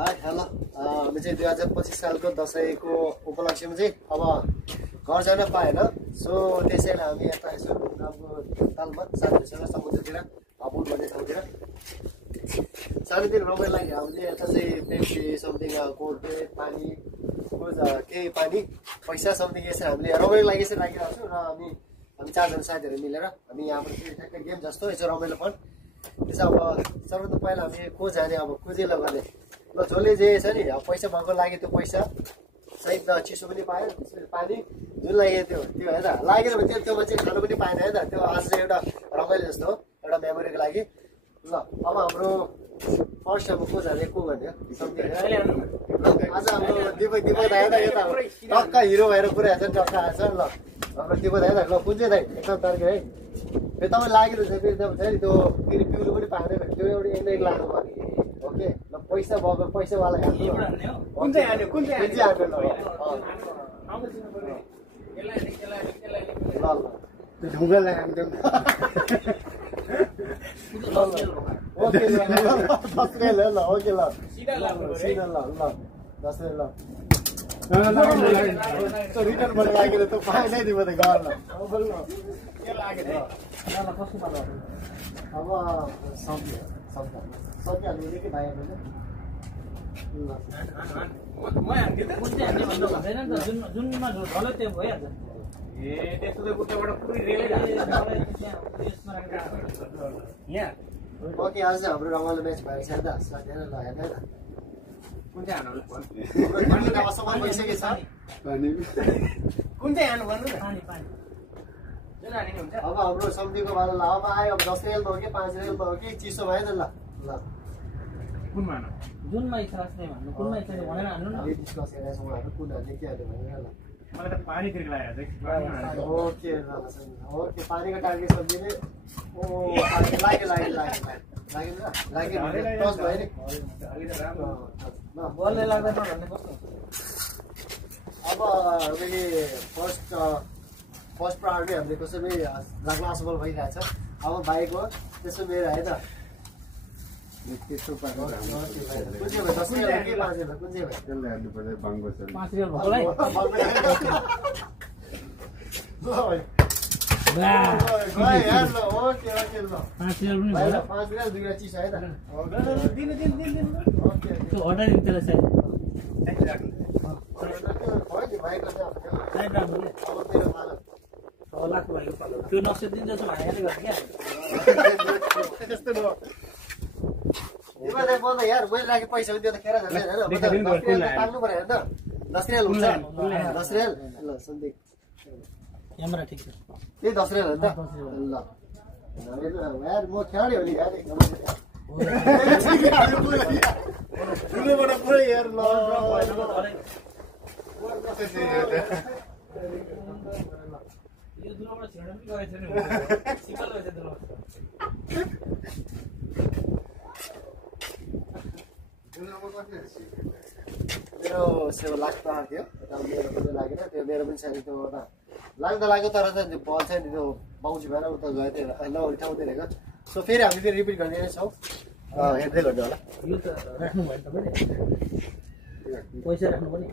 hi hello हामी चाहिँ 2025 सालको दसैँको उपलक्ष्यमा चाहिँ अब घर जान पाएन सो त्यसैले हामी यता यसो तालमा साथीहरूसँग समुद्रतिर अबुल भन्ने ठाउँतिर सानोतिर रमाइलो लाग्यो हामीले यता चाहिँ पेप्सी समथिङ कोल्ड पानी केही पानी पैसा समथिङ यसरी हामीले रमाइलो लागि यसरी राखिरहेको छौँ र हामी चारजना साथीहरू मिलेर हामी यहाँबाट ठ्याक्कै गेम जस्तो यसो रमाइलोपन त्यसो अब सर्वप्रथम पहिला हामी को जाने अब कुजेलो गर्ने ल जसले जे छ नि अब पैसा भएको लागि त्यो पैसा सहित चिसो पनि पायो पानी जुन लाग्यो त्यो होइन लागेन भने त्योमा चाहिँ खानु पनि पाएन होइन त्यो आज चाहिँ एउटा रमाइलो जस्तो हो एउटा मेमोरीको लागि ल अब हाम्रो फर्स्ट अब को जाने को भन्ने आज हाम्रो दिपक दाइ त यता टक्क हिरो भएर पुरा छ टक्क आएछ ल हाम्रो दिपक दाइ ल कुन चाहिँ दाइ एकदम तर्के है फेरि तपाईँ लागेको छ फेरि तपाईँ त्यो फेरि पिउनु पनि पाएन त्यो एउटा एक लाग्नु पर्यो ओके ल पैसा भएको पैसावाला कुन चाहिँ हान्यो ल ल ढुङ्गालाई हान्थ्यो ओके ल दसरेल ल ओके ल सिधा ल ल दसरेल ल रिटर्न पनि लागेर त पाएन नि म त घर ल के लाग्यो ल कस्तो पालो अब सकिहाल्नु कि भाइहरू ओके आज चाहिँ हाम्रो रमाइलो म्याच भएको छ त हेर्नु ल हेर्नु है कुन चाहिँ हान्नु भइसकेको छ कुन चाहिँ हान्नु भन्नु अब हाम्रो सम्झीको बाटो ल अब आयो अब 10 रेलमा हो कि 5 रेलमा हो कि चिसो भयो नि ल ल कुनमा हान्नु जुनमा इच्छा छ भन्नु कुनमा इच्छा छ भनेर हान्नु न डिस्कस गरेर उहाँहरु कुन हान्ने के हान्ने भनेर ल मलाई त पानी तिर लाग्यो ओके ल ओके पानीको टार्गेट सम्झिने ओ लाग्यो टस भयो नि ल बलले लाग्दैन भन्ने कस्तो अब हामीले फर्स्ट प्रायोरिटी हामीले कसरी लाग्न असफल भइरहेछ अब बाइक हो त्यसो मेरो है त त्यस्तो कुन चाहिँ भयो 10 रेल के 5 रेल कुन चाहिँ भयो त्यसलाई हाल्नु पर्छ बाङ्गो छ 5 रेल भोलाई गयो यार ल ओके ल 5 रेल पनि भयो 5 रेल दुईटा चिस है त दिन ओके त्यो हटाइदिनु त्यसलाई चाहिँ भाइको साइड राख्नु अब मेरो माल 6 लाख भएको पालो त्यो नक्सा दिन जसो भाइले गर्छ क्या त्यस्तो न तिमीलाई बोल्दा यार मैले राखे पैसा पनि त्यो त खेर जान्छ हैन पाल्नु पर्यो हैन 10 रेल हुन्छ 10 रेल ल सन्देश क्यामेरा ठिक छ त्यही 10 रेल हो नि त ल यार म खेलाडी हो नि यार एकदम ठुलोबाट पुरै यार ल यो दुलोबाट छिर्न पनि गएको छैन सिकल भएछ दुलोबाट मेरो सेवा लास्ट पार थियो मेरो पनि लागेन त्यो मेरो पनि सानो त्यो लाग्दा लाग्यो तर चाहिँ बल चाहिँ त्यो बाउजी भएर उता गयो त्यो ल उठाउँदै रहेको सो फेरि हामी फेरि रिपिट गर्ने नै छौँ हेर्दै गर्नु होला यो त राख्नु भयो नि तपाईँले पैसा राख्नु पनि